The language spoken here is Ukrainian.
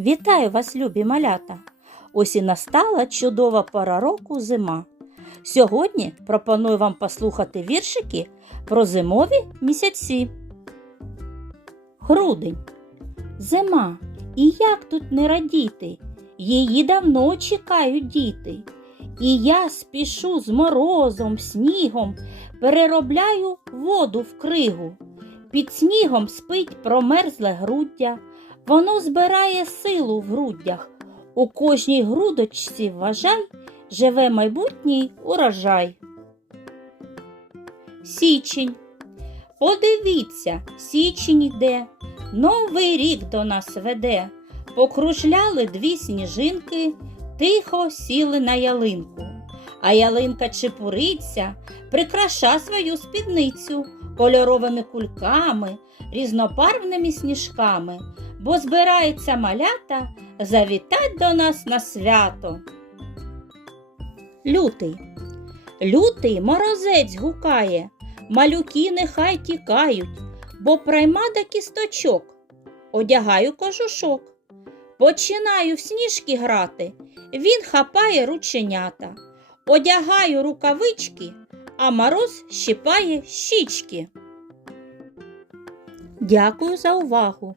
Вітаю вас, любі малята! Ось і настала чудова пора року зима. Сьогодні пропоную вам послухати віршики про зимові місяці. Грудень. Зима. І як тут не радіти? Її давно чекають діти. І я спішу з морозом, снігом, переробляю воду в кригу. Під снігом спить промерзле груддя, воно збирає силу в грудях. У кожній грудочці, вважай, живе майбутній урожай. Січень. Подивіться, січень йде, новий рік до нас веде. Покружляли дві сніжинки, тихо сіли на ялинку. А ялинка чепуриться, прикраша свою спідницю кольоровими кульками, різнопарвними сніжками, бо збирається малята завітать до нас на свято. Лютий. Лютий морозець гукає, малюки нехай тікають, бо прийма до кісточок. Одягаю кожушок. Починаю в сніжки грати, він хапає рученята. Одягаю рукавички, а мороз щипає щічки. Дякую за увагу.